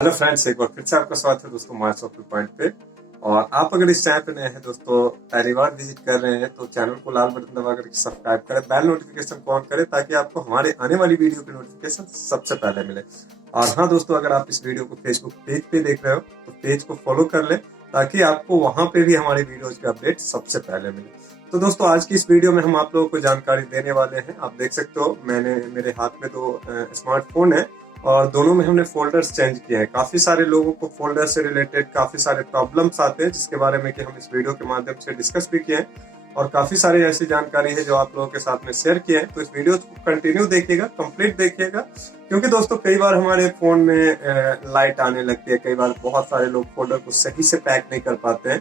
Hello friends, एक बार फिर से आपका स्वागत है दोस्तों माय सॉफ्टवेयर पॉइंट पे। और आप अगर इस चैनल पे नए हैं दोस्तों, पहली बार विजिट कर रहे हैं तो चैनल को लाल बटन दबा करके सब्सक्राइब करें, बेल नोटिफिकेशन को ऑन करें ताकि आपको हमारे आने वाली वीडियो की नोटिफिकेशन सबसे पहले मिले। और हाँ दोस्तों, अगर आप इस वीडियो को फेसबुक पेज पे देख रहे हो तो पेज को फॉलो कर लें ताकि आपको वहां पे भी हमारी वीडियोज के अपडेट सबसे पहले मिले। तो दोस्तों, आज की इस वीडियो में हम आप लोगों को जानकारी देने वाले हैं। आप देख सकते हो मेरे हाथ में दो स्मार्टफोन है और दोनों में हमने फोल्डर्स चेंज किए हैं। काफी सारे लोगों को फोल्डर से रिलेटेड काफी सारे प्रॉब्लम्स आते हैं, जिसके बारे में कि हम इस वीडियो के माध्यम से डिस्कस भी किए हैं और काफी सारी ऐसी जानकारी है जो आप लोगों के साथ में शेयर किए हैं। तो इस वीडियो को कंटिन्यू देखिएगा, कंप्लीट देखिएगा, क्योंकि दोस्तों कई बार हमारे फोन में लाइट आने लगती है, कई बार बहुत सारे लोग फोल्डर को सही से पैक नहीं कर पाते हैं।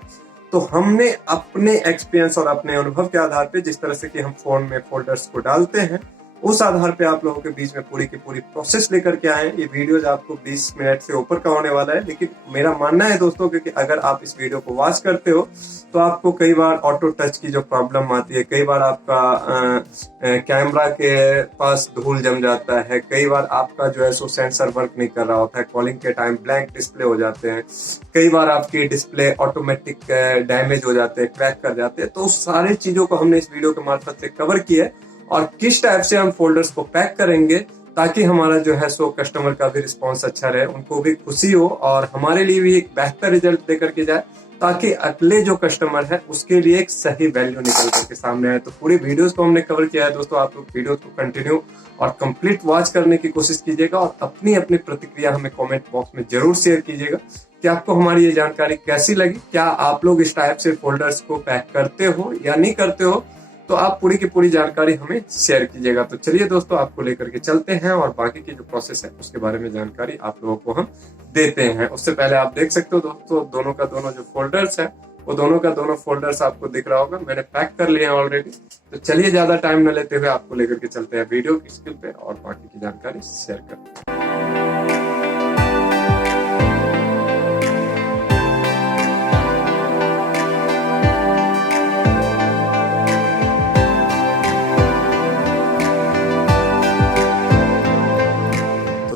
तो हमने अपने एक्सपीरियंस और अपने अनुभव के आधार पे जिस तरह से कि हम फोन में फोल्डर्स को डालते हैं, उस आधार पे आप लोगों के बीच में पूरी की पूरी प्रोसेस लेकर के आए। ये वीडियो आपको 20 मिनट से ऊपर का होने वाला है, लेकिन मेरा मानना है दोस्तों कि अगर आप इस वीडियो को वॉच करते हो तो आपको कई बार ऑटो टच की जो प्रॉब्लम आती है, कई बार आपका कैमरा के पास धूल जम जाता है, कई बार आपका जो है सो सेंसर वर्क नहीं कर रहा होता है, कॉलिंग के टाइम ब्लैंक डिस्प्ले हो जाते हैं, कई बार आपकी डिस्प्ले ऑटोमेटिक डैमेज हो जाते हैं, क्रैक कर जाते हैं। तो उस सारी चीजों को हमने इस वीडियो के मार्फत से कवर किया है और किस टाइप से हम फोल्डर्स को पैक करेंगे ताकि हमारा जो है सो कस्टमर का भी रिस्पॉन्स अच्छा रहे, उनको भी खुशी हो और हमारे लिए भी एक बेहतर रिजल्ट देकर के जाए, ताकि अगले जो कस्टमर है उसके लिए एक सही वैल्यू निकल करके सामने आए। तो पूरी वीडियोस को हमने कवर किया है दोस्तों। आप लोग वीडियो को कंटिन्यू और कंप्लीट वॉच करने की कोशिश कीजिएगा और अपनी अपनी प्रतिक्रिया हमें कमेंट बॉक्स में जरूर शेयर कीजिएगा कि आपको हमारी ये जानकारी कैसी लगी। क्या आप लोग इस टाइप से फोल्डर्स को पैक करते हो या नहीं करते हो, तो आप पूरी की पूरी जानकारी हमें शेयर कीजिएगा। तो चलिए दोस्तों, आपको लेकर के चलते हैं और बाकी की जो प्रोसेस है उसके बारे में जानकारी आप लोगों को हम देते हैं। उससे पहले आप देख सकते हो दोस्तों, दोनों का दोनों जो फोल्डर्स है वो दोनों का दोनों फोल्डर्स आपको दिख रहा होगा, मैंने पैक कर लिए हैं ऑलरेडी। तो चलिए ज्यादा टाइम न लेते हुए आपको लेकर के चलते हैं वीडियो की स्क्रीन पे और बाकी की जानकारी शेयर करते हैं।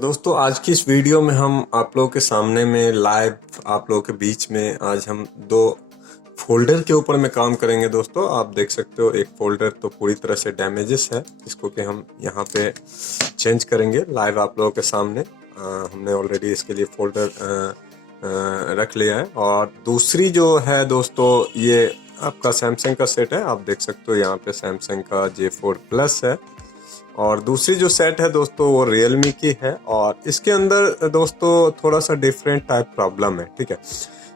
दोस्तों, आज की इस वीडियो में हम आप लोगों के सामने में लाइव आप लोगों के बीच में आज हम दो फोल्डर के ऊपर में काम करेंगे। दोस्तों, आप देख सकते हो एक फोल्डर तो पूरी तरह से डैमेजेस है, जिसको कि हम यहाँ पे चेंज करेंगे लाइव आप लोगों के सामने। हमने ऑलरेडी इसके लिए फोल्डर रख लिया है। और दूसरी जो है दोस्तों, ये आपका सैमसंग का सेट है। आप देख सकते हो यहाँ पे सैमसंग का J4 Plus है। और दूसरी जो सेट है दोस्तों वो रियलमी की है और इसके अंदर दोस्तों थोड़ा सा डिफरेंट टाइप प्रॉब्लम है, ठीक है,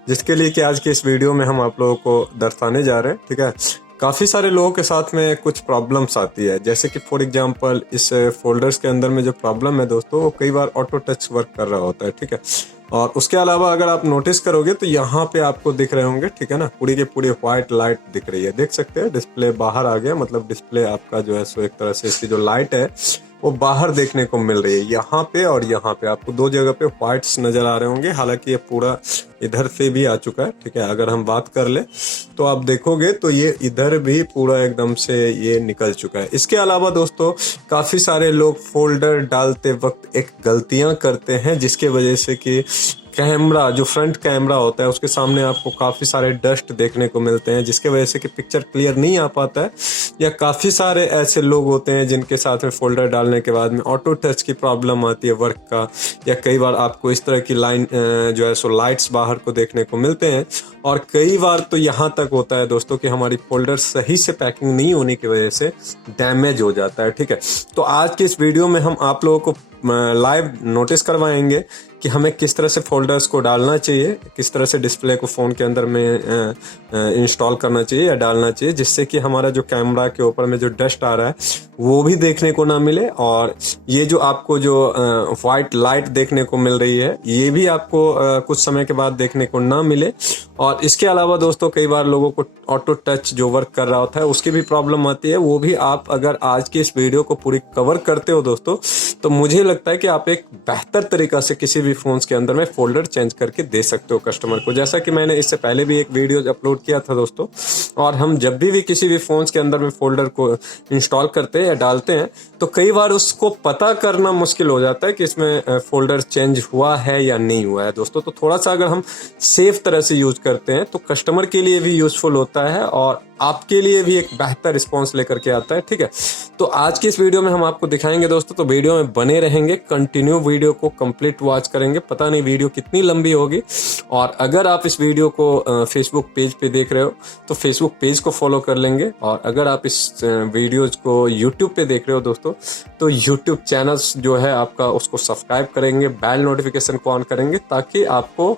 जिसके लिए कि आज के इस वीडियो में हम आप लोगों को दर्शाने जा रहे हैं, ठीक है। काफ़ी सारे लोगों के साथ में कुछ प्रॉब्लम्स आती है, जैसे कि फॉर एग्जांपल इस फोल्डर्स के अंदर में जो प्रॉब्लम है दोस्तों, वो कई बार ऑटो टच वर्क कर रहा होता है, ठीक है। और उसके अलावा अगर आप नोटिस करोगे तो यहाँ पे आपको दिख रहे होंगे, ठीक है ना, पूरी की पूरी व्हाइट लाइट दिख रही है। देख सकते हैं डिस्प्ले बाहर आ गया, मतलब डिस्प्ले आपका जो है सो एक तरह से इसकी जो लाइट है वो बाहर देखने को मिल रही है। यहाँ पे और यहाँ पे आपको दो जगह पे व्हाइट्स नजर आ रहे होंगे, हालांकि ये पूरा इधर से भी आ चुका है, ठीक है। अगर हम बात कर ले तो आप देखोगे तो ये इधर भी पूरा एकदम से ये निकल चुका है। इसके अलावा दोस्तों काफी सारे लोग फोल्डर डालते वक्त एक गलतियां करते हैं, जिसके वजह से कि कैमरा जो फ्रंट कैमरा होता है उसके सामने आपको काफ़ी सारे डस्ट देखने को मिलते हैं, जिसके वजह से कि पिक्चर क्लियर नहीं आ पाता है। या काफ़ी सारे ऐसे लोग होते हैं जिनके साथ में फोल्डर डालने के बाद में ऑटो टच की प्रॉब्लम आती है वर्क का, या कई बार आपको इस तरह की लाइन जो है सो लाइट्स बाहर को देखने को मिलते हैं। और कई बार तो यहाँ तक होता है दोस्तों कि हमारी फोल्डर सही से पैकिंग नहीं होने की वजह से डैमेज हो जाता है, ठीक है। तो आज के इस वीडियो में हम आप लोगों को लाइव नोटिस करवाएंगे कि हमें किस तरह से फोल्डर्स को डालना चाहिए, किस तरह से डिस्प्ले को फ़ोन के अंदर में इंस्टॉल करना चाहिए या डालना चाहिए, जिससे कि हमारा जो कैमरा के ऊपर में जो डस्ट आ रहा है वो भी देखने को ना मिले, और ये जो आपको जो वाइट लाइट देखने को मिल रही है ये भी आपको कुछ समय के बाद देखने को ना मिले। और इसके अलावा दोस्तों कई बार लोगों को ऑटो टच जो वर्क कर रहा होता है उसकी भी प्रॉब्लम आती है। वो भी आप अगर आज की इस वीडियो को पूरी कवर करते हो दोस्तों, तो मुझे लगता है कि आप एक बेहतर तरीका से किसी भी फ़ोन्स के अंदर में फ़ोल्डर चेंज करके दे सकते हो कस्टमर को। जैसा कि मैंने इससे पहले भी एक वीडियो अपलोड किया था दोस्तों, और हम जब भी किसी भी फ़ोन्स के अंदर में फ़ोल्डर को इंस्टॉल करते हैं या डालते हैं तो कई बार उसको पता करना मुश्किल हो जाता है कि इसमें फ़ोल्डर चेंज हुआ है या नहीं हुआ है दोस्तों। तो थोड़ा सा अगर हम सेफ तरह से यूज़ करते हैं तो कस्टमर के लिए भी यूज़फुल होता है और आपके लिए भी एक बेहतर रिस्पॉन्स लेकर के आता है, ठीक है। तो आज की इस वीडियो में हम आपको दिखाएंगे दोस्तों, तो वीडियो में बने रहेंगे, कंटिन्यू वीडियो को कंप्लीट वॉच करेंगे। पता नहीं वीडियो कितनी लंबी होगी। और अगर आप इस वीडियो को फेसबुक पेज पे देख रहे हो तो फेसबुक पेज को फॉलो कर लेंगे, और अगर आप इस वीडियोज को यूट्यूब पे देख रहे हो दोस्तों तो यूट्यूब चैनल जो है आपका उसको सब्सक्राइब करेंगे, बेल नोटिफिकेशन को ऑन करेंगे, ताकि आपको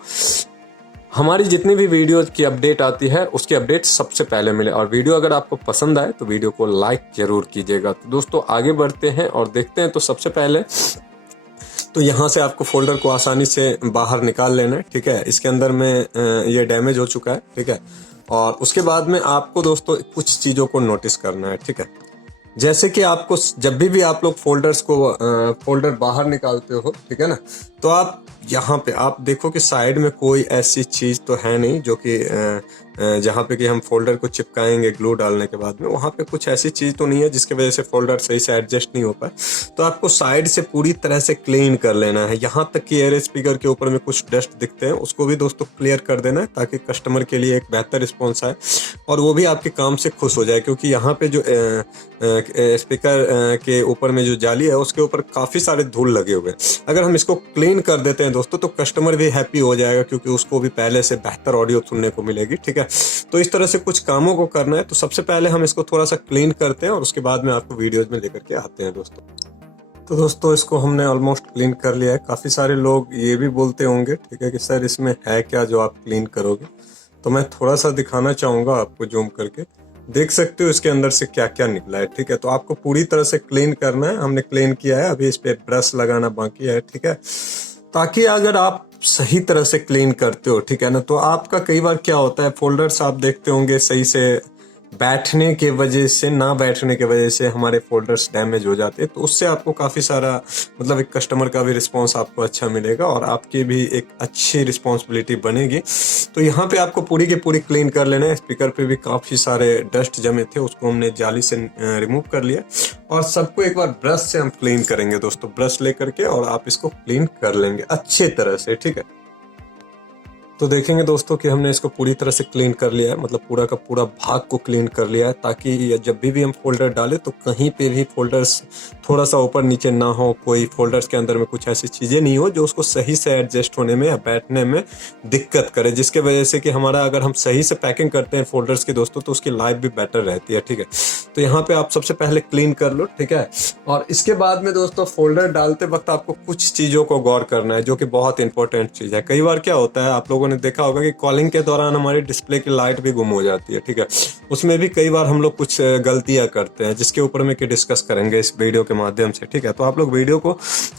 हमारी जितनी भी वीडियो की अपडेट आती है उसकी अपडेट सबसे पहले मिले। और वीडियो अगर आपको पसंद आए तो वीडियो को लाइक जरूर कीजिएगा। तो दोस्तों आगे बढ़ते हैं और देखते हैं। तो सबसे पहले तो यहाँ से आपको फोल्डर को आसानी से बाहर निकाल लेना है, ठीक है। इसके अंदर में ये डैमेज हो चुका है, ठीक है। और उसके बाद में आपको दोस्तों कुछ चीज़ों को नोटिस करना है, ठीक है। जैसे कि आपको जब भी आप लोग फोल्डर्स को फोल्डर बाहर निकालते हो, ठीक है ना, तो आप यहाँ पे आप देखो कि साइड में कोई ऐसी चीज़ तो है नहीं जो कि जहाँ पे कि हम फोल्डर को चिपकाएंगे ग्लू डालने के बाद में, वहाँ पे कुछ ऐसी चीज़ तो नहीं है जिसकी वजह से फोल्डर सही से एडजस्ट नहीं हो पाए। तो आपको साइड से पूरी तरह से क्लीन कर लेना है। यहाँ तक कि एयर स्पीकर के ऊपर में कुछ डस्ट दिखते हैं उसको भी दोस्तों क्लियर कर देना है, ताकि कस्टमर के लिए एक बेहतर रिस्पॉन्स आए और वो भी आपके काम से खुश हो जाए। क्योंकि यहाँ पे जो स्पीकर के ऊपर में जो जाली है उसके ऊपर काफ़ी सारे धूल लगे हुए हैं। अगर हम इसको क्लीन कर देते हैं दोस्तों तो कस्टमर भी हैप्पी हो जाएगा, क्योंकि उसको भी पहले से बेहतर ऑडियो सुनने को मिलेगी, ठीक है। तो इस तरह से कुछ कामों को करना है। तो सबसे पहले हम इसको थोड़ा सा क्लीन करते हैं और उसके बाद में आपको वीडियोज में लेकर के आते हैं दोस्तों। तो दोस्तों इसको हमने ऑलमोस्ट क्लीन कर लिया है। काफ़ी सारे लोग ये भी बोलते होंगे, ठीक है, कि सर इसमें है क्या जो आप क्लीन करोगे। तो मैं थोड़ा सा दिखाना चाहूँगा आपको, जूम करके देख सकते हो इसके अंदर से क्या क्या निकला है, ठीक है। तो आपको पूरी तरह से क्लीन करना है। हमने क्लीन किया है, अभी इस पे ब्रश लगाना बाकी है, ठीक है। ताकि अगर आप सही तरह से क्लीन करते हो, ठीक है ना, तो आपका कई बार क्या होता है, फोल्डर्स आप देखते होंगे सही से बैठने के वजह से, ना बैठने के वजह से हमारे फोल्डर्स डैमेज हो जाते हैं। तो उससे आपको काफ़ी सारा मतलब एक कस्टमर का भी रिस्पांस आपको अच्छा मिलेगा और आपकी भी एक अच्छी रिस्पॉन्सिबिलिटी बनेगी। तो यहाँ पे आपको पूरी की पूरी क्लीन कर लेना है। स्पीकर पे भी काफ़ी सारे डस्ट जमे थे, उसको हमने जाली से रिमूव कर लिया और सबको एक बार ब्रश से हम क्लीन करेंगे दोस्तों, ब्रश लेकर के, और आप इसको क्लीन कर लेंगे अच्छे तरह से, ठीक है। तो देखेंगे दोस्तों कि हमने इसको पूरी तरह से क्लीन कर लिया है, मतलब पूरा का पूरा भाग को क्लीन कर लिया है, ताकि जब भी हम फोल्डर डालें तो कहीं पे भी फोल्डर्स थोड़ा सा ऊपर नीचे ना हो, कोई फोल्डर्स के अंदर में कुछ ऐसी चीज़ें नहीं हो जो उसको सही से एडजस्ट होने में या बैठने में दिक्कत करे, जिसके वजह से कि हमारा अगर हम सही से पैकिंग करते हैं फोल्डर्स की दोस्तों तो उसकी लाइफ भी बेटर रहती है, ठीक है। तो यहाँ पे आप सबसे पहले क्लीन कर लो, ठीक है। और इसके बाद में दोस्तों फोल्डर डालते वक्त आपको कुछ चीज़ों को गौर करना है, जो कि बहुत इंपॉर्टेंट चीज़ है। कई बार क्या होता है, आप लोगों ने देखा होगा कि कॉलिंग के दौरान हमारी डिस्प्ले की लाइट भी गुम हो जाती है, ठीक है। उसमें भी कई बार हम लोग कुछ गलतियां करते हैं, जिसके ऊपर में कि डिस्कस करेंगे इस वीडियो के माध्यम से, ठीक है। तो आप लोग वीडियो को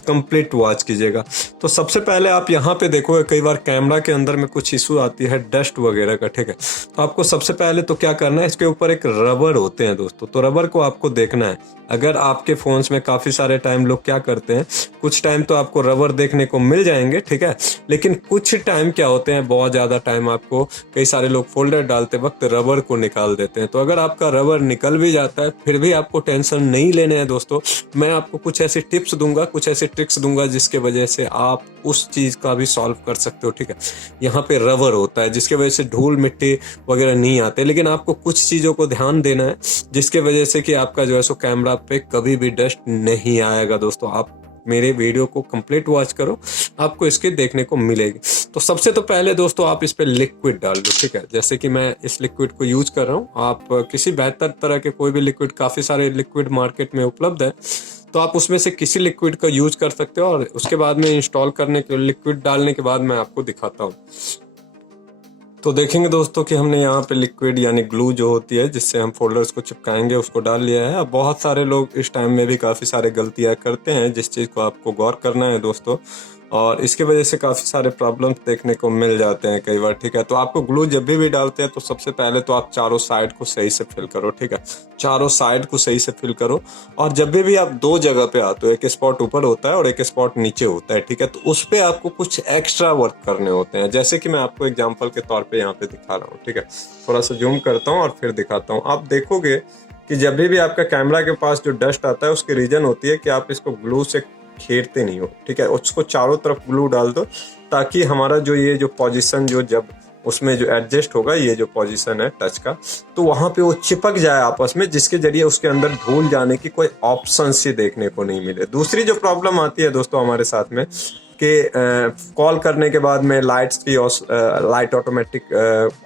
कंप्लीट वॉच कीजिएगा। तो सबसे पहले आप यहाँ पे देखोगे कई बार कैमरा के अंदर में कुछ इशू आती है डस्ट वगैरह का, ठीक है। तो आपको सबसे पहले तो क्या करना है, इसके ऊपर एक रबर होते हैं दोस्तों, तो रबर को आपको देखना है। अगर आपके फोन्स में काफ़ी सारे टाइम लोग क्या करते हैं, कुछ टाइम तो आपको रबर देखने को मिल जाएंगे, ठीक है, लेकिन कुछ टाइम क्या होते हैं, बहुत ज़्यादा टाइम आपको कई सारे लोग फोल्डर डालते वक्त रबर को निकाल देते हैं। तो अगर आपका रबर निकल भी जाता है फिर भी आपको टेंशन नहीं लेने हैं दोस्तों। मैं आपको कुछ ऐसे टिप्स दूंगा, कुछ ऐसे ट्रिक्स दूंगा जिसके वजह से आप उस चीज़ का भी सॉल्व कर सकते हो, ठीक है। यहाँ पे रबर होता है जिसके वजह से धूल मिट्टी वगैरह नहीं आते, लेकिन आपको कुछ चीज़ों को ध्यान देना है जिसके वजह से कि आपका जो है सो कैमरा पे कभी भी डस्ट नहीं आएगा दोस्तों। आप मेरे वीडियो को कंप्लीट वॉच करो, आपको इसके देखने को मिलेगी। तो सबसे तो पहले दोस्तों आप इस पे लिक्विड डाल दो, ठीक है। जैसे कि मैं इस लिक्विड को यूज कर रहा हूँ, आप किसी बेहतर तरह के कोई भी लिक्विड, काफ़ी सारे लिक्विड मार्केट में उपलब्ध है, तो आप उसमें से किसी लिक्विड का यूज कर सकते हो। और उसके बाद में इंस्टॉल करने के लिक्विड डालने के बाद मैं आपको दिखाता हूँ। तो देखेंगे दोस्तों कि हमने यहाँ पे लिक्विड यानी ग्लू जो होती है जिससे हम फोल्डर्स को चिपकाएंगे उसको डाल लिया है। अब बहुत सारे लोग इस टाइम में भी काफ़ी सारे गलतियाँ करते हैं, जिस चीज़ को आपको गौर करना है दोस्तों और इसके वजह से काफ़ी सारे प्रॉब्लम्स देखने को मिल जाते हैं कई बार, ठीक है। तो आपको ग्लू जब भी डालते हैं तो सबसे पहले तो आप चारों साइड को सही से फिल करो, ठीक है। चारों साइड को सही से फिल करो, और जब भी आप दो जगह पे आते हो, एक स्पॉट ऊपर होता है और एक स्पॉट नीचे होता है, ठीक है, तो उस पर आपको कुछ एक्स्ट्रा वर्क करने होते हैं, जैसे कि मैं आपको एग्जाम्पल के तौर पर यहाँ पे दिखा रहा हूँ, ठीक है। थोड़ा सा जूम करता हूँ और फिर दिखाता हूँ। आप देखोगे कि जब भी आपका कैमरा के पास जो डस्ट आता है उसकी रीजन होती है कि आप इसको ग्लू से घेरते नहीं हो, ठीक है। उसको चारों तरफ ग्लू डाल दो ताकि हमारा जो ये जो पोजीशन जो जब उसमें जो एडजस्ट होगा, ये जो पोजीशन है टच का, तो वहां पे वो चिपक जाए आपस में, जिसके जरिए उसके अंदर धूल जाने की कोई ऑप्शन से देखने को नहीं मिले। दूसरी जो प्रॉब्लम आती है दोस्तों हमारे साथ में कि कॉल करने के बाद में लाइट ऑटोमेटिक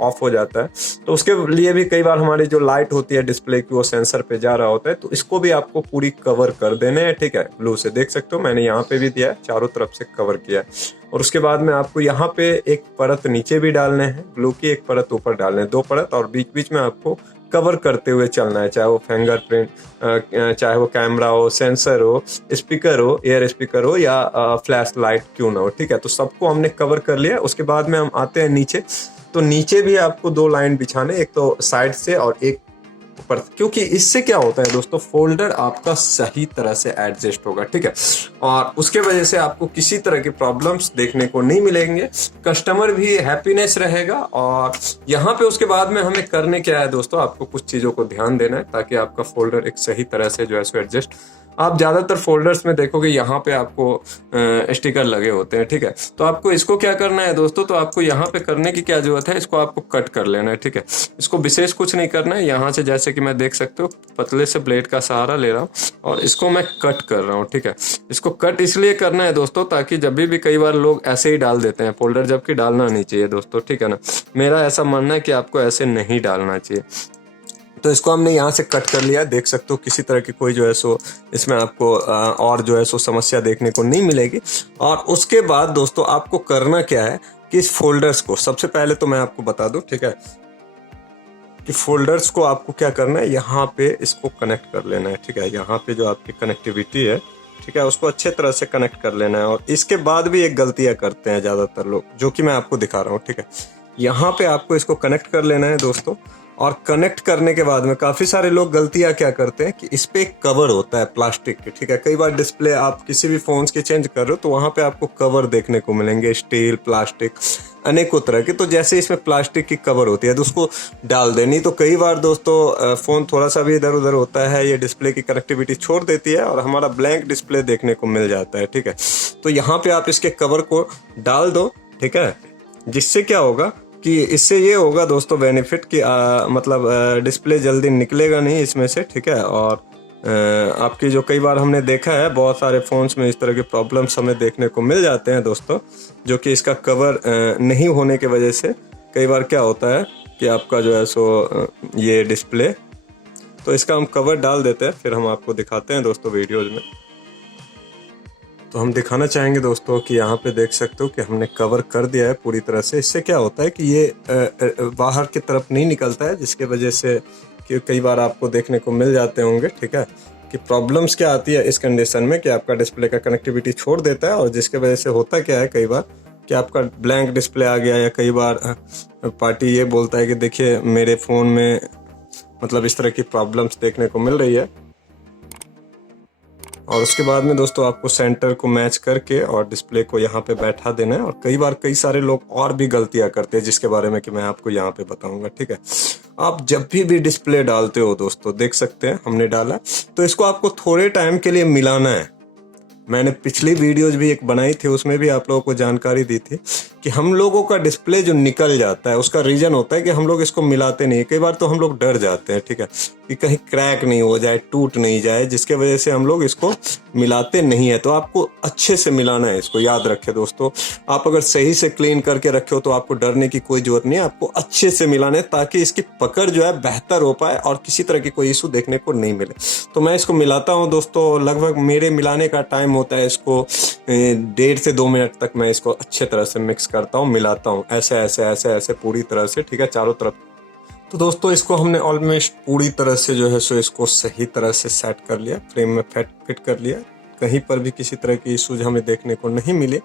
ऑफ हो जाता है, तो उसके लिए भी कई बार हमारी जो लाइट होती है डिस्प्ले की वो सेंसर पे जा रहा होता है, तो इसको भी आपको पूरी कवर कर देने हैं, ठीक है। ग्लू से देख सकते हो मैंने यहाँ पे भी दिया है, चारों तरफ से कवर किया है। और उसके बाद में आपको यहाँ पे एक परत नीचे भी डालने हैं ग्लू की, एक परत ऊपर डालने हैं, 2 परत, और बीच बीच में आपको कवर करते हुए चलना है, चाहे वो फिंगरप्रिंट, चाहे वो कैमरा हो, सेंसर हो, स्पीकर हो, एयर स्पीकर हो, या फ्लैश लाइट क्यों ना हो, ठीक है। तो सबको हमने कवर कर लिया। उसके बाद में हम आते हैं नीचे, तो नीचे भी आपको 2 लाइन बिछाने, एक तो साइड से और एक ऊपर, क्योंकि इससे क्या होता है दोस्तों, फोल्डर आपका सही तरह से एडजस्ट होगा, ठीक है, और उसके वजह से आपको किसी तरह की प्रॉब्लम्स देखने को नहीं मिलेंगे, कस्टमर भी हैप्पीनेस रहेगा। और यहाँ पे उसके बाद में हमें करने क्या है दोस्तों, आपको कुछ चीज़ों को ध्यान देना है ताकि आपका फोल्डर एक सही तरह से जो है सो एडजस्ट। आप ज़्यादातर फोल्डर्स में देखोगे यहाँ पे आपको स्टिकर लगे होते हैं, ठीक है। तो आपको इसको क्या करना है दोस्तों, तो आपको यहाँ पे करने की क्या जरूरत है, इसको आपको कट कर लेना है, ठीक है। इसको विशेष कुछ नहीं करना है, यहाँ से जैसे कि मैं देख सकते हो पतले से ब्लेड का सहारा ले रहा हूँ और इसको मैं कट कर रहा हूँ, ठीक है। इसको कट इसलिए करना है दोस्तों ताकि जब भी कई बार लोग ऐसे ही डाल देते हैं फोल्डर, जबकि डालना नहीं चाहिए दोस्तों, ठीक है ना। मेरा ऐसा मानना है कि आपको ऐसे नहीं डालना चाहिए। तो इसको हमने यहाँ से कट कर लिया, देख सकते हो किसी तरह की कोई जो है सो इसमें आपको और जो है सो समस्या देखने को नहीं मिलेगी। और उसके बाद दोस्तों आपको करना क्या है कि इस फोल्डर्स को, सबसे पहले तो मैं आपको बता दूं, ठीक है, कि फोल्डर्स को आपको क्या करना है, यहाँ पे इसको कनेक्ट कर लेना है, ठीक है। यहाँ पे जो आपकी कनेक्टिविटी है, ठीक है, उसको अच्छे तरह से कनेक्ट कर लेना है। और इसके बाद भी एक गलतियाँ करते हैं ज़्यादातर लोग, जो कि मैं आपको दिखा रहा हूँ, ठीक है। यहाँ पे आपको इसको कनेक्ट कर लेना है दोस्तों, और कनेक्ट करने के बाद में काफ़ी सारे लोग गलतियाँ क्या करते हैं कि इस पे एक कवर होता है प्लास्टिक के, ठीक है। कई बार डिस्प्ले आप किसी भी फ़ोन्स के चेंज कर रहे हो तो वहाँ पे आपको कवर देखने को मिलेंगे, स्टील, प्लास्टिक, अनेकों तरह के। तो जैसे इसमें प्लास्टिक की कवर होती है तो उसको डाल देनी। तो कई बार दोस्तों फ़ोन थोड़ा सा भी इधर उधर होता है, ये डिस्प्ले की कनेक्टिविटी छोड़ देती है और हमारा ब्लैंक डिस्प्ले देखने को मिल जाता है, ठीक है। तो यहाँ पे आप इसके कवर को डाल दो, ठीक है, जिससे क्या होगा कि इससे ये होगा दोस्तों बेनिफिट कि मतलब डिस्प्ले जल्दी निकलेगा नहीं इसमें से, ठीक है। और आपकी जो कई बार हमने देखा है बहुत सारे फ़ोन्स में इस तरह के प्रॉब्लम्स हमें देखने को मिल जाते हैं दोस्तों, जो कि इसका कवर नहीं होने के वजह से कई बार क्या होता है कि आपका जो है सो ये डिस्प्ले, तो इसका हम कवर डाल देते हैं, फिर हम आपको दिखाते हैं दोस्तों वीडियोज़ में। तो हम दिखाना चाहेंगे दोस्तों कि यहाँ पे देख सकते हो कि हमने कवर कर दिया है पूरी तरह से। इससे क्या होता है कि ये बाहर की तरफ नहीं निकलता है, जिसके वजह से कि कई बार आपको देखने को मिल जाते होंगे, ठीक है, कि प्रॉब्लम्स क्या आती है इस कंडीशन में कि आपका डिस्प्ले का कनेक्टिविटी छोड़ देता है, और जिसके वजह से होता क्या है कई बार कि आपका ब्लैंक डिस्प्ले आ गया, या कई बार पार्टी ये बोलता है कि देखिए मेरे फ़ोन में मतलब इस तरह की प्रॉब्लम्स देखने को मिल रही है। और उसके बाद में दोस्तों आपको सेंटर को मैच करके और डिस्प्ले को यहाँ पे बैठा देना है। और कई बार कई सारे लोग और भी गलतियाँ करते हैं जिसके बारे में कि मैं आपको यहाँ पे बताऊंगा, ठीक है। आप जब भी डिस्प्ले डालते हो दोस्तों, देख सकते हैं हमने डाला, तो इसको आपको थोड़े टाइम के लिए मिलाना है। मैंने पिछली वीडियोज भी एक बनाई थी, उसमें भी आप लोगों को जानकारी दी थी कि हम लोगों का डिस्प्ले जो निकल जाता है उसका रीज़न होता है कि हम लोग इसको मिलाते नहीं। कई बार तो हम लोग डर जाते हैं, ठीक है, कि कहीं क्रैक नहीं हो जाए, टूट नहीं जाए, जिसके वजह से हम लोग इसको मिलाते नहीं है। तो आपको अच्छे से मिलाना है इसको, याद रखें दोस्तों। आप अगर सही से क्लीन करके रखे हो तो आपको डरने की कोई ज़रूरत नहीं है, आपको अच्छे से मिलाना है ताकि इसकी पकड़ जो है बेहतर हो पाए और किसी तरह की कोई इशू देखने को नहीं मिले। तो मैं इसको मिलाता हूँ दोस्तों, लगभग मेरे मिलाने का टाइम होता है इसको 1.5 से 2 मिनट तक मैं इसको अच्छे तरह से मिक्स करता हूँ, मिलाता हूँ, ऐसे ऐसे ऐसे ऐसे पूरी तरह से, ठीक है, चारों तरफ। तो दोस्तों इसको हमने ऑलमोस्ट पूरी तरह से जो है सो इसको सही तरह से सेट कर लिया, फ्रेम में फिट कर लिया। कहीं पर भी किसी तरह की इशूज हमें देखने को नहीं मिले।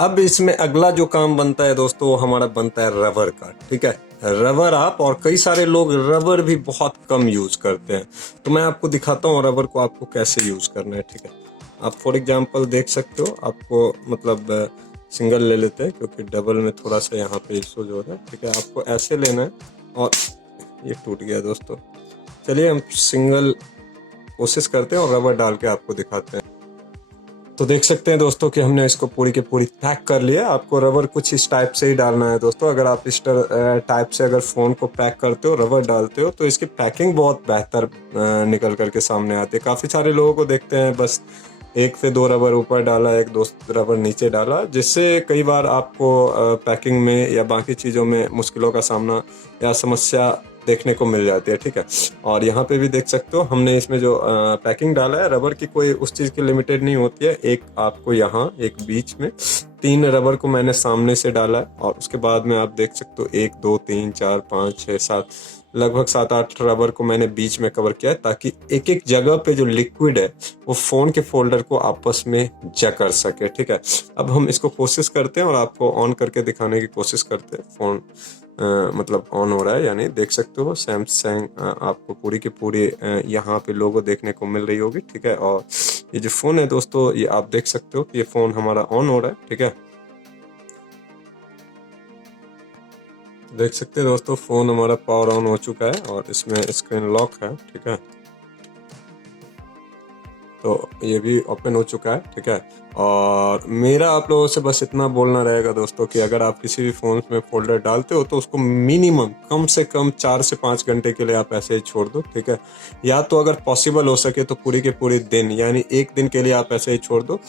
अब इसमें अगला जो काम बनता है दोस्तों, वो हमारा बनता है रबर का। ठीक है, रबर आप और कई सारे लोग रबर भी बहुत कम यूज करते हैं, तो मैं आपको दिखाता हूँ रबर को आपको कैसे यूज करना है। ठीक है, आप फॉर एग्जांपल देख सकते हो, आपको मतलब सिंगल ले लेते हैं क्योंकि डबल में थोड़ा सा यहाँ पे इशूज हो रहा है। ठीक है, आपको ऐसे लेना है और ये टूट गया दोस्तों। चलिए हम सिंगल कोशिश करते हैं और रबर डाल के आपको दिखाते हैं। तो देख सकते हैं दोस्तों कि हमने इसको पूरी की पूरी पैक कर लिया। आपको रबर कुछ इस टाइप से ही डालना है दोस्तों। अगर आप इस टाइप से अगर फ़ोन को पैक करते हो, रबर डालते हो, तो इसकी पैकिंग बहुत बेहतर निकल करके सामने आती है। काफ़ी सारे लोगों को देखते हैं बस एक से दो रबर ऊपर डाला, एक दो रबर नीचे डाला, जिससे कई बार आपको पैकिंग में या बाकी चीज़ों में मुश्किलों का सामना या समस्या देखने को मिल जाती है। ठीक है, और यहाँ पे भी देख सकते हो हमने इसमें जो पैकिंग डाला है, रबर की कोई उस चीज़ की लिमिटेड नहीं होती है। एक आपको यहाँ एक बीच में 3 रबर को मैंने सामने से डाला है और उसके बाद में आप देख सकते हो 1 2 3 4 5 6 7 लगभग 7-8 रबर को मैंने बीच में कवर किया है, ताकि एक एक जगह पे जो लिक्विड है वो फ़ोन के फोल्डर को आपस में जकड़ सके। ठीक है, अब हम इसको कोशिश करते हैं और आपको ऑन करके दिखाने की कोशिश करते हैं। फ़ोन मतलब ऑन हो रहा है, यानी देख सकते हो सैमसंग आपको पूरी की पूरी यहाँ पे लोगो देखने को मिल रही होगी। ठीक है, और ये जो फ़ोन है दोस्तों, ये आप देख सकते हो कि ये फ़ोन हमारा ऑन हो रहा है। ठीक है, देख सकते हैं दोस्तों फ़ोन हमारा पावर ऑन हो चुका है और इसमें स्क्रीन लॉक है। ठीक है, तो ये भी ओपन हो चुका है। ठीक है, और मेरा आप लोगों से बस इतना बोलना रहेगा दोस्तों कि अगर आप किसी भी फ़ोन में फोल्डर डालते हो तो उसको मिनिमम कम से कम 4 से 5 घंटे के लिए आप ऐसे ही छोड़ दो। ठीक है, या तो अगर पॉसिबल हो सके तो पूरी के पूरे दिन, यानी एक दिन के लिए आप ऐसे ही छोड़ दो।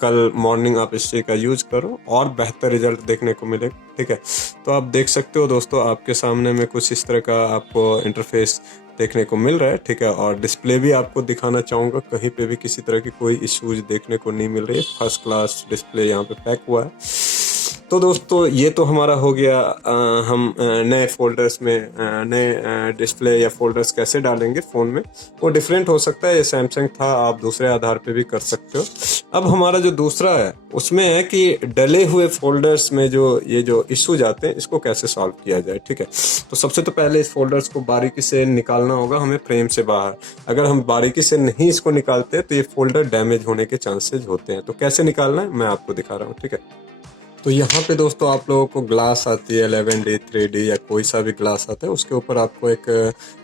कल मॉर्निंग आप इस चीज़ का यूज करो और बेहतर रिजल्ट देखने को मिलेगा। ठीक है, तो आप देख सकते हो दोस्तों आपके सामने में कुछ इस तरह का आपको इंटरफेस देखने को मिल रहा है। ठीक है, और डिस्प्ले भी आपको दिखाना चाहूँगा, कहीं पे भी किसी तरह की कोई इश्यूज देखने को नहीं मिल रही है। फर्स्ट क्लास डिस्प्ले यहाँ पे पैक हुआ है। तो दोस्तों ये तो हमारा हो गया हम नए फोल्डर्स में नए डिस्प्ले या फोल्डर्स कैसे डालेंगे फ़ोन में। वो डिफरेंट हो सकता है, ये सैमसंग था, आप दूसरे आधार पे भी कर सकते हो। अब हमारा जो दूसरा है उसमें है कि डले हुए फोल्डर्स में जो ये जो इश्यूज आते हैं इसको कैसे सॉल्व किया जाए। ठीक है, तो सबसे तो पहले इस फोल्डर्स को बारीकी से निकालना होगा हमें फ्रेम से बाहर। अगर हम बारीकी से नहीं इसको निकालते तो ये फोल्डर डैमेज होने के चांसेज होते हैं। तो कैसे निकालना है मैं आपको दिखा रहा हूँ। ठीक है, तो यहाँ पे दोस्तों आप लोगों को ग्लास आती है 11D 3D या कोई सा भी ग्लास आता है, उसके ऊपर आपको एक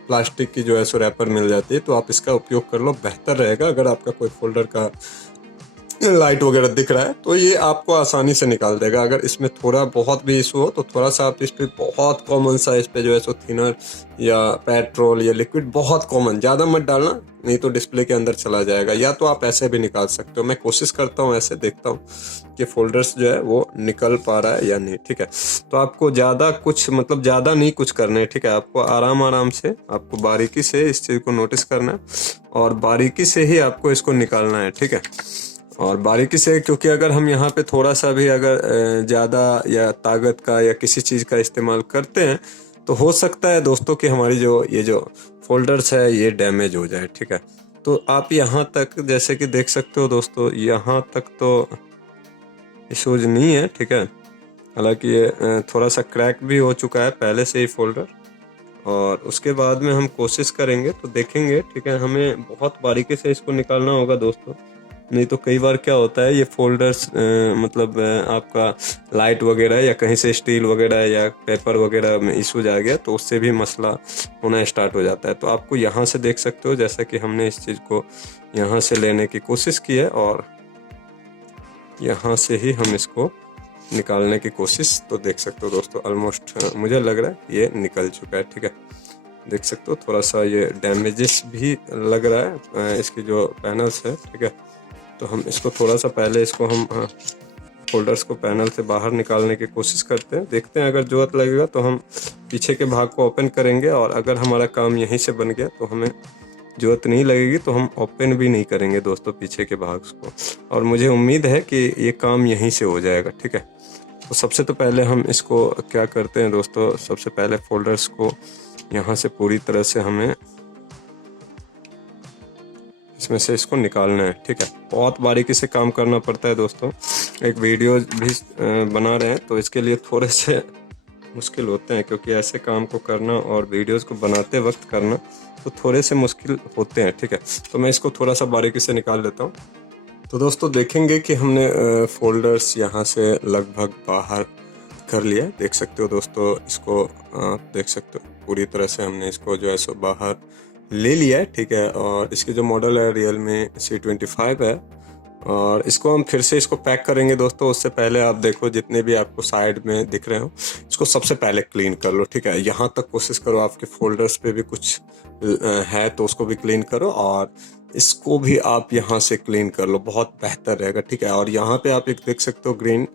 प्लास्टिक की जो है सो रैपर मिल जाती है। तो आप इसका उपयोग कर लो, बेहतर रहेगा। अगर आपका कोई फोल्डर का लाइट वगैरह दिख रहा है तो ये आपको आसानी से निकाल देगा। अगर इसमें थोड़ा बहुत भी इशू हो तो थोड़ा सा आप इस पर बहुत कॉमन सा इस पे जो है सो थिनर या पेट्रोल या लिक्विड बहुत कॉमन, ज़्यादा मत डालना, नहीं तो डिस्प्ले के अंदर चला जाएगा। या तो आप ऐसे भी निकाल सकते हो, मैं कोशिश करता हूँ ऐसे, देखता हूँ कि फोल्डर्स जो है वो निकल पा रहा है या नहीं। ठीक है, तो आपको ज़्यादा कुछ मतलब ज़्यादा नहीं कुछ करना है। ठीक है, आपको आराम आराम से आपको बारीकी से इस चीज़ को नोटिस करना है और बारीकी से ही आपको इसको निकालना है। ठीक है, और बारीकी से, क्योंकि अगर हम यहाँ पे थोड़ा सा भी अगर ज़्यादा या ताकत का या किसी चीज़ का इस्तेमाल करते हैं तो हो सकता है दोस्तों कि हमारी जो ये जो फोल्डर्स है ये डैमेज हो जाए। ठीक है, तो आप यहाँ तक जैसे कि देख सकते हो दोस्तों, यहाँ तक तो इशूज नहीं है। ठीक है, हालांकि ये थोड़ा सा क्रैक भी हो चुका है पहले से ही फोल्डर, और उसके बाद में हम कोशिश करेंगे तो देखेंगे। ठीक है, हमें बहुत बारीकी से इसको निकालना होगा दोस्तों, नहीं तो कई बार क्या होता है ये फोल्डर्स मतलब आपका लाइट वगैरह या कहीं से स्टील वगैरह या पेपर वगैरह में इशूज आ गया तो उससे भी मसला होना स्टार्ट हो जाता है। तो आपको यहाँ से देख सकते हो, जैसा कि हमने इस चीज़ को यहाँ से लेने की कोशिश की है और यहाँ से ही हम इसको निकालने की कोशिश तो देख सकते हो दोस्तों। ऑलमोस्ट मुझे लग रहा है ये निकल चुका है। ठीक है, देख सकते हो थोड़ा सा ये डैमेजेस भी लग रहा है इसकी जो पैनल्स है। ठीक है, तो हम इसको थोड़ा सा पहले इसको हम फोल्डर्स को पैनल से बाहर निकालने की कोशिश करते हैं, देखते हैं अगर ज़रूरत लगेगा तो हम पीछे के भाग को ओपन करेंगे, और अगर हमारा काम यहीं से बन गया तो हमें ज़रूरत नहीं लगेगी तो हम ओपन भी नहीं करेंगे दोस्तों पीछे के भाग को, और मुझे उम्मीद है कि ये काम यहीं से हो जाएगा। ठीक है, तो सबसे तो पहले हम इसको क्या करते हैं दोस्तों, सबसे पहले फोल्डर्स को यहाँ से पूरी तरह से हमें इसमें से इसको निकालना है। ठीक है, बहुत बारीकी से काम करना पड़ता है दोस्तों। एक वीडियो भी बना रहे हैं तो इसके लिए थोड़े से मुश्किल होते हैं, क्योंकि ऐसे काम को करना और वीडियोस को बनाते वक्त करना तो थोड़े से मुश्किल होते हैं। ठीक है, तो मैं इसको थोड़ा सा बारीकी से निकाल लेता हूँ। तो दोस्तों देखेंगे कि हमने फोल्डर्स यहाँ से लगभग बाहर कर लिया। देख सकते हो दोस्तों, इसको देख सकते हो पूरी तरह से हमने इसको जो है सो बाहर ले लिया है। ठीक है, और इसकी जो मॉडल है Realme C25 है, और इसको हम फिर से इसको पैक करेंगे दोस्तों। उससे पहले आप देखो, जितने भी आपको साइड में दिख रहे हो इसको सबसे पहले क्लीन कर लो। ठीक है, यहाँ तक कोशिश करो, आपके फोल्डर्स पे भी कुछ है तो उसको भी क्लीन करो, और इसको भी आप यहाँ से क्लीन कर लो, बहुत बेहतर रहेगा। ठीक है, और यहाँ पे आप एक देख सकते हो ग्रीन,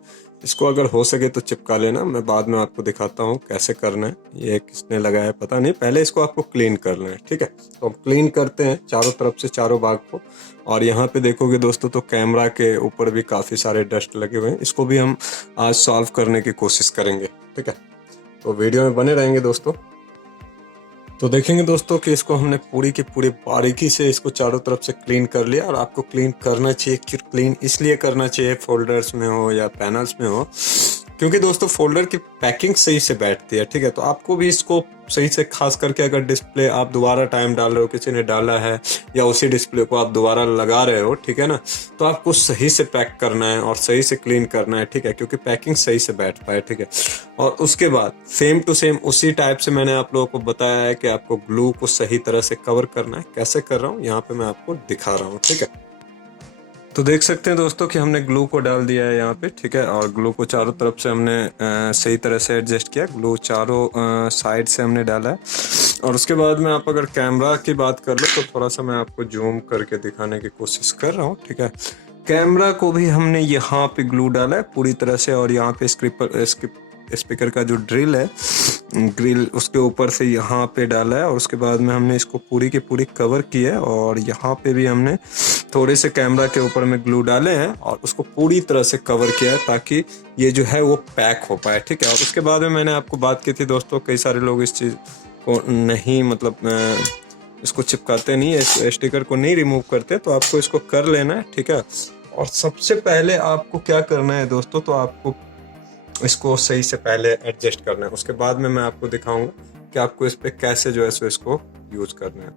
इसको अगर हो सके तो चिपका लेना। मैं बाद में आपको दिखाता हूँ कैसे करना है, ये किसने लगाया है पता नहीं। पहले इसको आपको क्लीन करना है। ठीक है, तो हम क्लीन करते हैं चारों तरफ से, चारों भाग को। और यहाँ पे देखोगे दोस्तों तो कैमरा के ऊपर भी काफ़ी सारे डस्ट लगे हुए हैं, इसको भी हम आज सॉल्व करने की कोशिश करेंगे। ठीक है, तो वीडियो में बने रहेंगे दोस्तों। तो देखेंगे दोस्तों कि इसको हमने पूरी की पूरी बारीकी से इसको चारों तरफ से क्लीन कर लिया। और आपको क्लीन करना चाहिए, क्यों क्लीन इसलिए करना चाहिए, फोल्डर्स में हो या पैनल्स में हो, क्योंकि दोस्तों फोल्डर की पैकिंग सही से बैठती है। ठीक है, तो आपको भी इसको सही से, खास करके अगर डिस्प्ले आप दोबारा टाइम डाल रहे हो, किसी ने डाला है, या उसी डिस्प्ले को आप दोबारा लगा रहे हो, ठीक है ना, तो आपको सही से पैक करना है और सही से क्लीन करना है। ठीक है, क्योंकि पैकिंग सही से बैठ पाए। ठीक है, और उसके बाद सेम टू सेम उसी टाइप से मैंने आप लोगों को बताया है कि आपको ग्लू को सही तरह से कवर करना है। कैसे कर रहा हूँ यहाँ पे मैं आपको दिखा रहा हूँ। ठीक है, तो देख सकते हैं दोस्तों कि हमने ग्लू को डाल दिया है यहाँ पे। ठीक है, और ग्लू को चारों तरफ से हमने सही तरह से एडजस्ट किया। ग्लू चारों साइड से हमने डाला है। और उसके बाद में आप अगर कैमरा की बात कर लो तो थोड़ा सा मैं आपको जूम करके दिखाने की कोशिश कर रहा हूँ। ठीक है, कैमरा को भी हमने यहाँ पे ग्लू डाला है पूरी तरह से, और यहाँ पे स्पीकर का जो ड्रिल है, ग्रिल उसके ऊपर से यहाँ पे डाला है। और उसके बाद में हमने इसको पूरी की पूरी कवर की है, और यहाँ पे भी हमने थोड़े से कैमरा के ऊपर में ग्लू डाले हैं और उसको पूरी तरह से कवर किया है, ताकि ये जो है वो पैक हो पाए। ठीक है, और उसके बाद में मैंने आपको बात की थी दोस्तों, कई सारे लोग इस चीज़ को नहीं, मतलब इसको चिपकाते नहीं है, स्टिकर को नहीं रिमूव करते, तो आपको इसको कर लेना है। ठीक है, और सबसे पहले आपको क्या करना है दोस्तों, तो आपको इसको सही से पहले एडजस्ट करना है। उसके बाद में मैं आपको दिखाऊंगा कि आपको इस पे कैसे जो है सो इसको यूज करना है।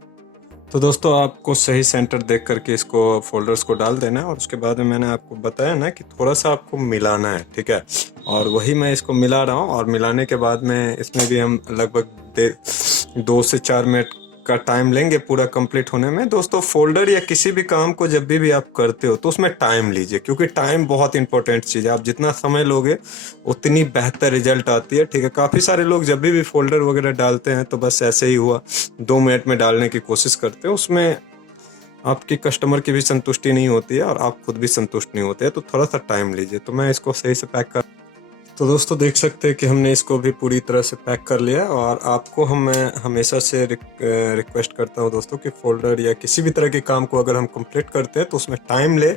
तो दोस्तों आपको सही सेंटर देख करके इसको फोल्डर्स को डाल देना है, और उसके बाद में मैंने आपको बताया ना कि थोड़ा सा आपको मिलाना है। ठीक है, और वही मैं इसको मिला रहा हूँ, और मिलाने के बाद में इसमें भी हम लगभग 2 से 4 मिनट का टाइम लेंगे पूरा कंप्लीट होने में। दोस्तों फोल्डर या किसी भी काम को जब भी आप करते हो तो उसमें टाइम लीजिए, क्योंकि टाइम बहुत इंपॉर्टेंट चीज़ है। आप जितना समय लोगे उतनी बेहतर रिजल्ट आती है। ठीक है, काफ़ी सारे लोग जब भी फोल्डर वगैरह डालते हैं तो बस ऐसे ही हुआ 2 मिनट में डालने की कोशिश करते हैं, उसमें आपकी कस्टमर की भी संतुष्टि नहीं होती है और आप खुद भी संतुष्ट नहीं होते हैं। तो थोड़ा सा टाइम लीजिए। तो मैं इसको सही से पैक कर, तो दोस्तों देख सकते हैं कि हमने इसको भी पूरी तरह से पैक कर लिया। और आपको मैं हमेशा से रिक्वेस्ट करता हूं दोस्तों कि फोल्डर या किसी भी तरह के काम को अगर हम कंप्लीट करते हैं तो उसमें टाइम ले,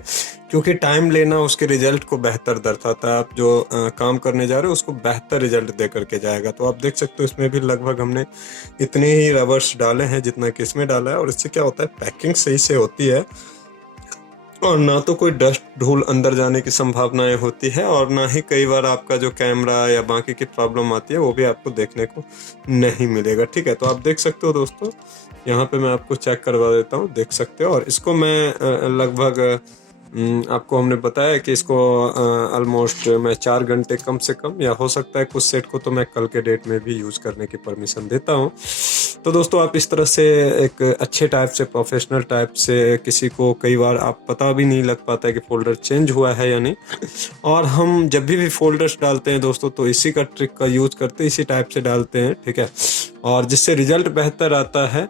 क्योंकि टाइम लेना उसके रिजल्ट को बेहतर दर्शाता है। आप जो काम करने जा रहे हो उसको बेहतर रिजल्ट दे करके जाएगा। तो आप देख सकते हो इसमें भी लगभग हमने इतने ही रबर्स डाले हैं जितना कि इसमें डाला है, और इससे क्या होता है, पैकिंग सही से होती है, और ना तो कोई डस्ट धूल अंदर जाने की संभावनाएं होती है, और ना ही कई बार आपका जो कैमरा या बाकी की प्रॉब्लम आती है वो भी आपको देखने को नहीं मिलेगा। ठीक है, तो आप देख सकते हो दोस्तों, यहाँ पे मैं आपको चेक करवा देता हूँ, देख सकते हो। और इसको मैं लगभग आपको हमने बताया कि इसको ऑलमोस्ट मैं 4 घंटे कम से कम, या हो सकता है कुछ सेट को तो मैं कल के डेट में भी यूज़ करने की परमिशन देता हूँ। तो दोस्तों आप इस तरह से एक अच्छे टाइप से, प्रोफेशनल टाइप से, किसी को कई बार आप पता भी नहीं लग पाता है कि फोल्डर चेंज हुआ है या नहीं। और हम जब भी फोल्डर्स डालते हैं दोस्तों तो इसी का ट्रिक का यूज़ करते हैं, इसी टाइप से डालते हैं। ठीक है, और जिससे रिजल्ट बेहतर आता है।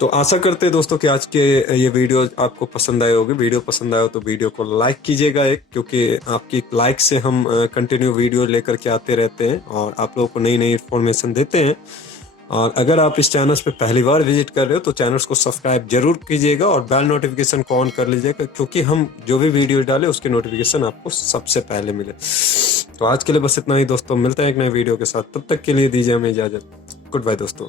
तो आशा करते हैं दोस्तों कि आज के ये वीडियो आपको पसंद आए होगी। वीडियो पसंद आए हो तो वीडियो को लाइक कीजिएगा एक, क्योंकि आपकी लाइक से हम कंटिन्यू वीडियो लेकर के आते रहते हैं और आप लोगों को नई नई इन्फॉर्मेशन देते हैं। और अगर आप इस चैनल पे पहली बार विजिट कर रहे हो तो चैनल को सब्सक्राइब जरूर कीजिएगा और बेल नोटिफिकेशन को ऑन कर लीजिएगा, क्योंकि हम जो भी वीडियो डालें उसकी नोटिफिकेशन आपको सबसे पहले मिले। तो आज के लिए बस इतना ही दोस्तों, मिलते हैं एक नए वीडियो के साथ। तब तक के लिए दीजिए हमें इजाजत। गुड बाय दोस्तों।